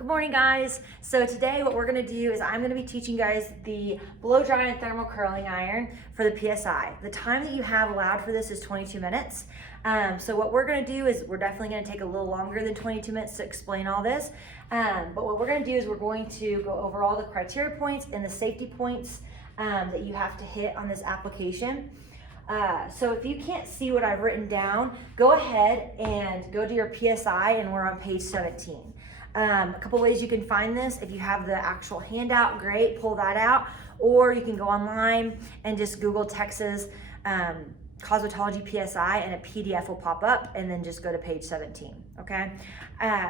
Good morning, guys. So today what we're gonna do is I'm gonna be teaching you guys the blow dry and thermal curling iron for the PSI. The time that you have allowed for this is 22 minutes. So what we're gonna do is we're definitely gonna take a little longer than 22 minutes to explain all this. But what we're gonna do is we're going to go over all the criteria points and the safety points that you have to hit on this application. So if you can't see what I've written down, go ahead and go to your PSI and we're on page 17. A couple ways you can find this. If you have the actual handout, great, pull that out. Or you can go online and just Google Texas cosmetology PSI and a PDF will pop up, and then just go to page 17, okay?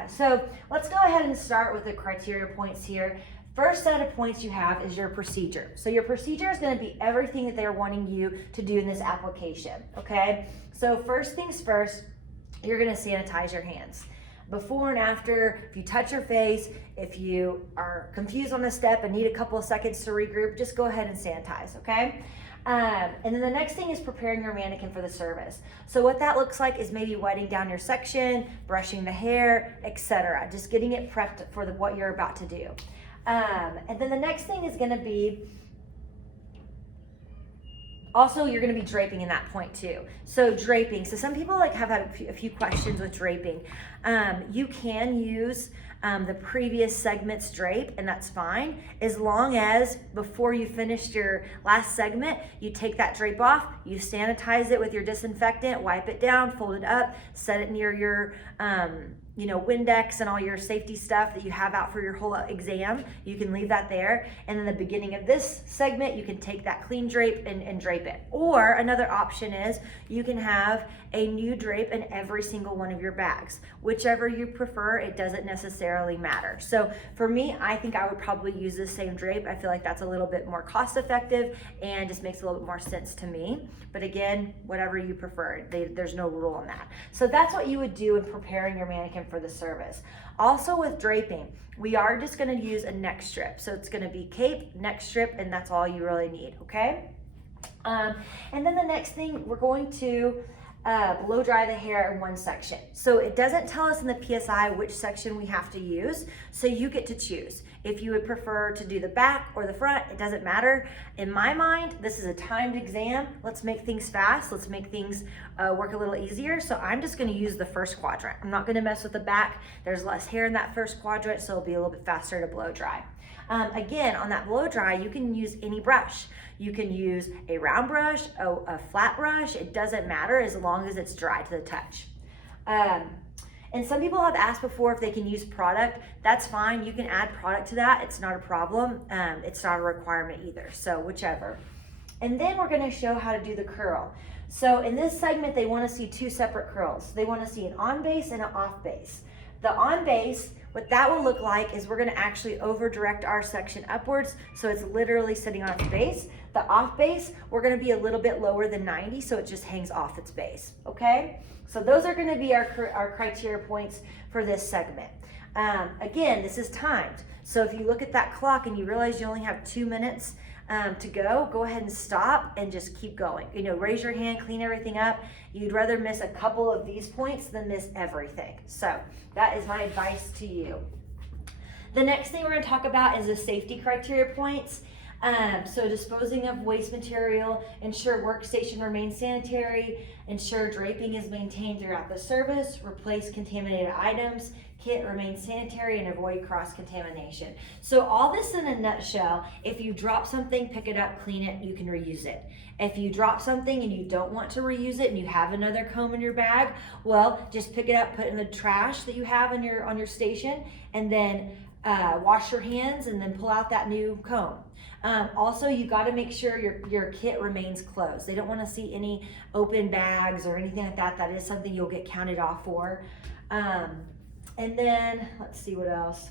So let's go ahead and start with the criteria points here. First set of points you have is your procedure. So your procedure is going to be everything that they're wanting you to do in this application, okay? So first things first, you're going to sanitize your hands. Before and after, if you touch your face, if you are confused on a step and need a couple of seconds to regroup, just go ahead and sanitize, okay? And then the next thing is preparing your mannequin for the service. So what that looks like is maybe wetting down your section, brushing the hair, etc. Just getting it prepped for what you're about to do. And then the next thing is gonna be, also you're gonna be draping in that point too. So draping, so some people have had a few questions with draping. You can use the previous segment's drape, and that's fine, as long as before you finished your last segment, you take that drape off, you sanitize it with your disinfectant, wipe it down, fold it up, set it near your Windex and all your safety stuff that you have out for your whole exam. You can leave that there, and in the beginning of this segment you can take that clean drape and drape it. Or another option is you can have a new drape in every single one of your bags. Whichever you prefer, it doesn't necessarily matter. So for me, I think I would probably use the same drape. I feel like that's a little bit more cost effective and just makes a little bit more sense to me. But again, whatever you prefer, there's no rule on that. So that's what you would do in preparing your mannequin for the service. Also with draping, we are just gonna use a neck strip. So it's gonna be cape, neck strip, and that's all you really need, okay? And then the next thing, we're going to blow dry the hair in one section. So it doesn't tell us in the PSI which section we have to use, so you get to choose. If you would prefer to do the back or the front, it doesn't matter. In my mind, this is a timed exam. Let's make things fast. Let's make things work a little easier. So I'm just gonna use the first quadrant. I'm not gonna mess with the back. There's less hair in that first quadrant, so it'll be a little bit faster to blow dry. Again, on that blow dry, you can use any brush. You can use a round brush, a flat brush. It doesn't matter as long as it's dry to the touch. And some people have asked before if they can use product. That's fine. You can add product to that. It's not a problem. It's not a requirement either. So whichever. And then we're going to show how to do the curl. So in this segment, they want to see two separate curls. They want to see an on base and an off base. The on base, what that will look like is we're gonna actually over direct our section upwards, so it's literally sitting on its base. The off base, we're gonna be a little bit lower than 90, so it just hangs off its base, okay? So those are gonna be our criteria points for this segment. Again, this is timed. So if you look at that clock and you realize you only have 2 minutes to go ahead and stop and just keep going. Raise your hand, clean everything up. You'd rather miss a couple of these points than miss everything. So that is my advice to you. The next thing we're going to talk about is the safety criteria points. So disposing of waste material, ensure workstation remains sanitary, ensure draping is maintained throughout the service, replace contaminated items, kit remains sanitary, and avoid cross-contamination. So all this in a nutshell, if you drop something, pick it up, clean it, you can reuse it. If you drop something and you don't want to reuse it and you have another comb in your bag, well, just pick it up, put it in the trash that you have on your station, and then wash your hands and then pull out that new comb. Also, you got to make sure your kit remains closed. They don't want to see any open bags or anything like that. That is something you'll get counted off for. And then let's see what else.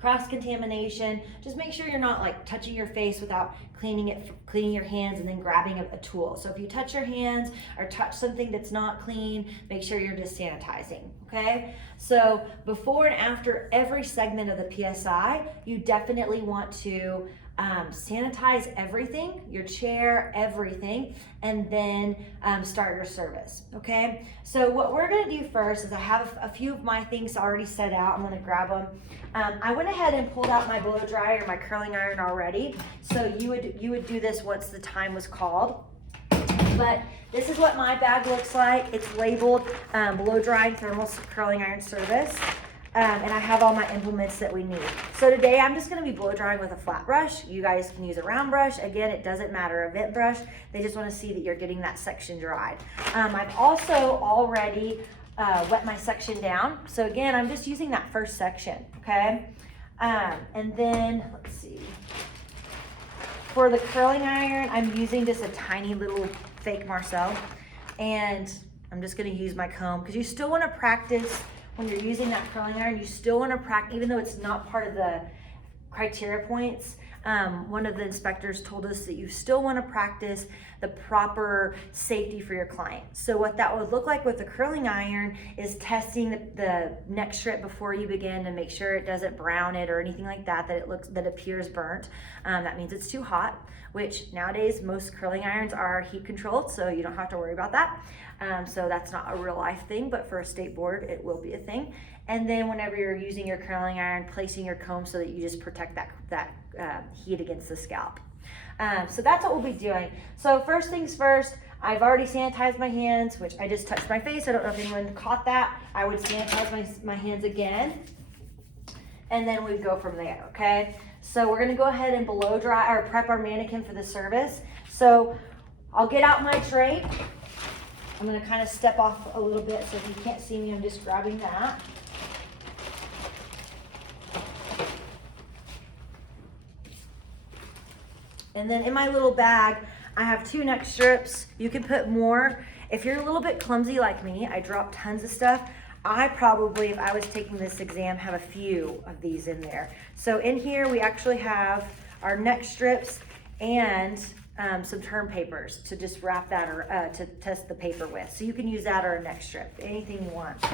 Cross-contamination, just make sure you're not touching your face without cleaning your hands and then grabbing a tool. So if you touch your hands or touch something that's not clean, make sure you're just sanitizing, okay? So before and after every segment of the PSI, you definitely want to sanitize everything, your chair, everything, and then start your service, okay? So what we're gonna do first is I have a few of my things already set out. I'm gonna grab them. I went ahead and pulled out my blow dryer, my curling iron already. So you would do this once the time was called. But this is what my bag looks like. It's labeled blow drying thermal curling iron service. And I have all my implements that we need. So today I'm just gonna be blow drying with a flat brush. You guys can use a round brush. Again, it doesn't matter, a vent brush. They just wanna see that you're getting that section dried. I've also already wet my section down. So again, I'm just using that first section, okay? And then, let's see. For the curling iron, I'm using just a tiny little fake Marcel. And I'm just gonna use my comb, because you still wanna practice when you're using that curling iron. You still want to practice, even though it's not part of the criteria points. One of the inspectors told us that you still want to practice the proper safety for your client. So what that would look like with the curling iron is testing the neck strip before you begin to make sure it doesn't brown it or anything like that, that appears burnt. That means it's too hot, which nowadays most curling irons are heat controlled, so you don't have to worry about that. So that's not a real life thing, but for a state board, it will be a thing. And then whenever you're using your curling iron, placing your comb so that you just protect that heat against the scalp. So that's what we'll be doing. So first things first, I've already sanitized my hands, which I just touched my face. I don't know if anyone caught that. I would sanitize my hands again, and then we'd go from there, okay? So we're gonna go ahead and blow dry or prep our mannequin for the service. So I'll get out my drape. I'm gonna kind of step off a little bit, so if you can't see me, I'm just grabbing that. And then in my little bag, I have 2 neck strips. You can put more. If you're a little bit clumsy like me, I drop tons of stuff. I probably, if I was taking this exam, have a few of these in there. So in here, we actually have our neck strips and some term papers to just wrap that or to test the paper with. So you can use that or a neck strip, anything you want.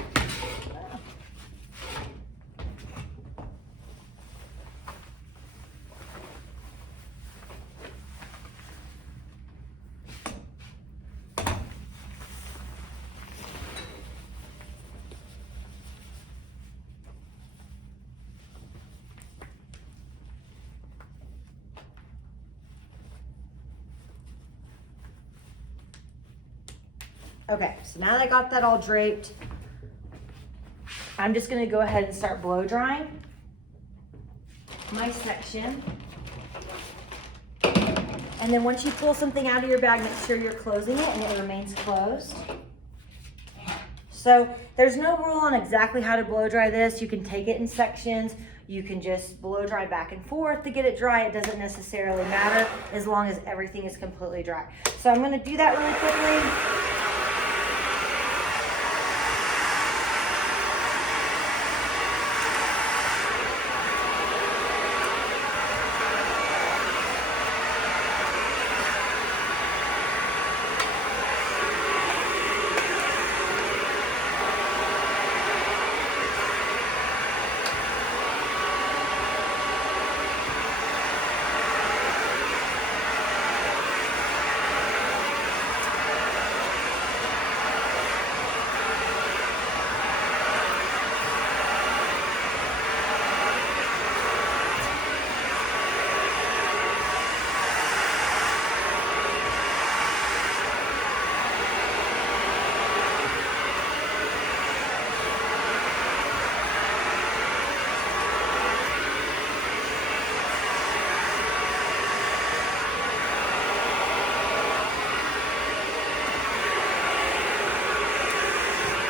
Okay, so now that I got that all draped, I'm just gonna go ahead and start blow drying my section. And then once you pull something out of your bag, make sure you're closing it and it remains closed. So there's no rule on exactly how to blow dry this. You can take it in sections. You can just blow dry back and forth to get it dry. It doesn't necessarily matter as long as everything is completely dry. So I'm gonna do that really quickly.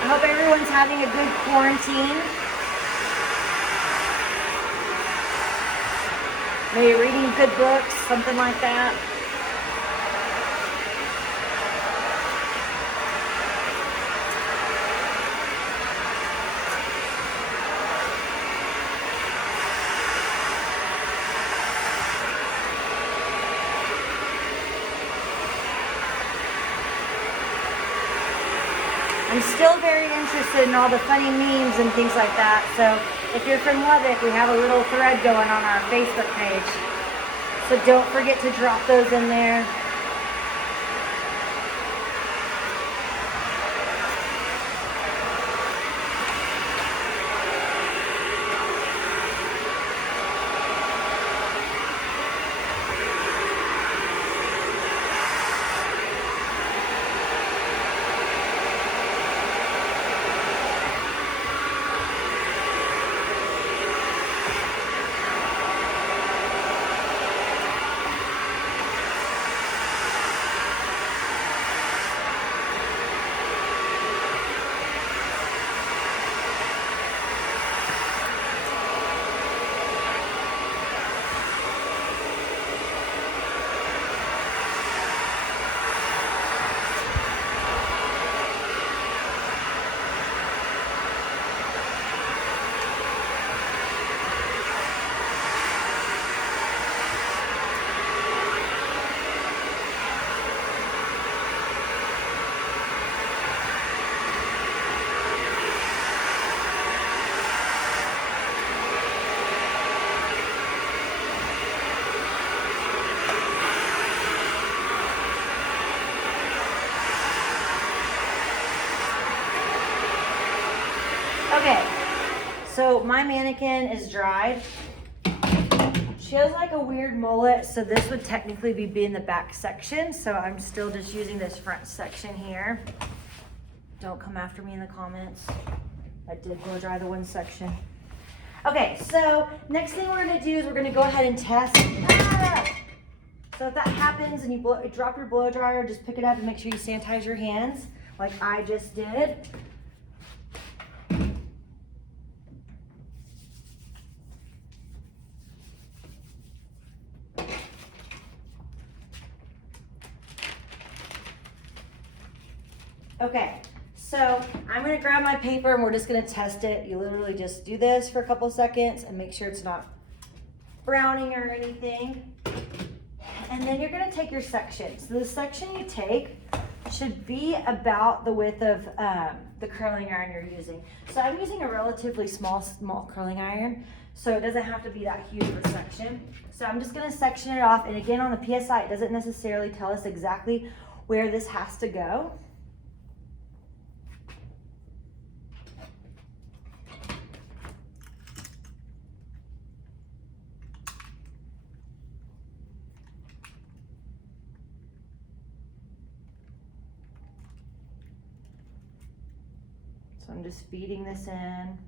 I hope everyone's having a good quarantine. Maybe reading good books, something like that. I'm still very interested in all the funny memes and things like that. So if you're from Lubbock, we have a little thread going on our Facebook page. So don't forget to drop those in there. Okay, so my mannequin is dried. She has like a weird mullet, so this would technically be in the back section. So I'm still just using this front section here. Don't come after me in the comments. I did blow dry the one section. Okay, so next thing we're gonna do is we're gonna go ahead and test. So if that happens and you drop your blow dryer, just pick it up and make sure you sanitize your hands like I just did. Okay, so I'm gonna grab my paper and we're just gonna test it. You literally just do this for a couple of seconds and make sure it's not browning or anything. And then you're gonna take your section. So the section you take should be about the width of the curling iron you're using. So I'm using a relatively small curling iron, so it doesn't have to be that huge of a section. So I'm just gonna section it off. And again, on the PSI, it doesn't necessarily tell us exactly where this has to go. So I'm just feeding this in.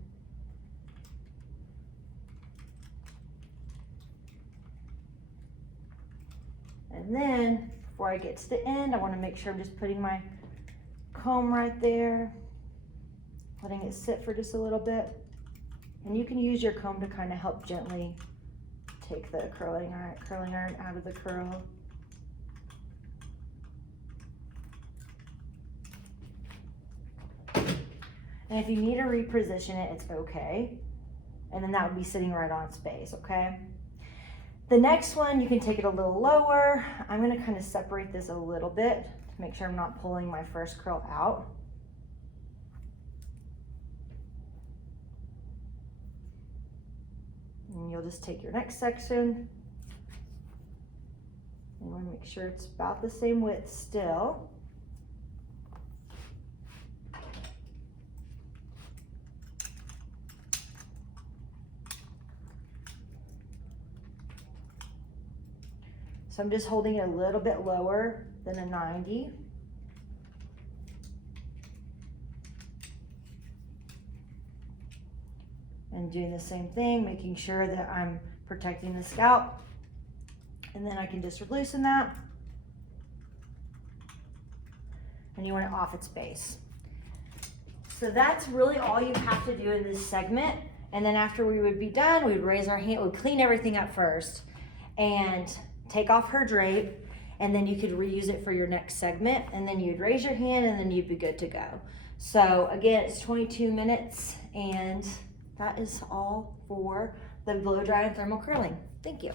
And then before I get to the end, I want to make sure I'm just putting my comb right there, letting it sit for just a little bit. And you can use your comb to kind of help gently take the curling iron out of the curl. And if you need to reposition it, it's okay. And then that would be sitting right on its base, okay? The next one, you can take it a little lower. I'm gonna kind of separate this a little bit to make sure I'm not pulling my first curl out. And you'll just take your next section. You wanna make sure it's about the same width still. So I'm just holding it a little bit lower than a 90. And doing the same thing, making sure that I'm protecting the scalp. And then I can just loosen that. And you want it off its base. So that's really all you have to do in this segment. And then after we would be done, we'd raise our hand, we'd clean everything up first and take off her drape, and then you could reuse it for your next segment, and then you'd raise your hand and then you'd be good to go. So again, it's 22 minutes, and that is all for the blow dry and thermal curling. Thank you.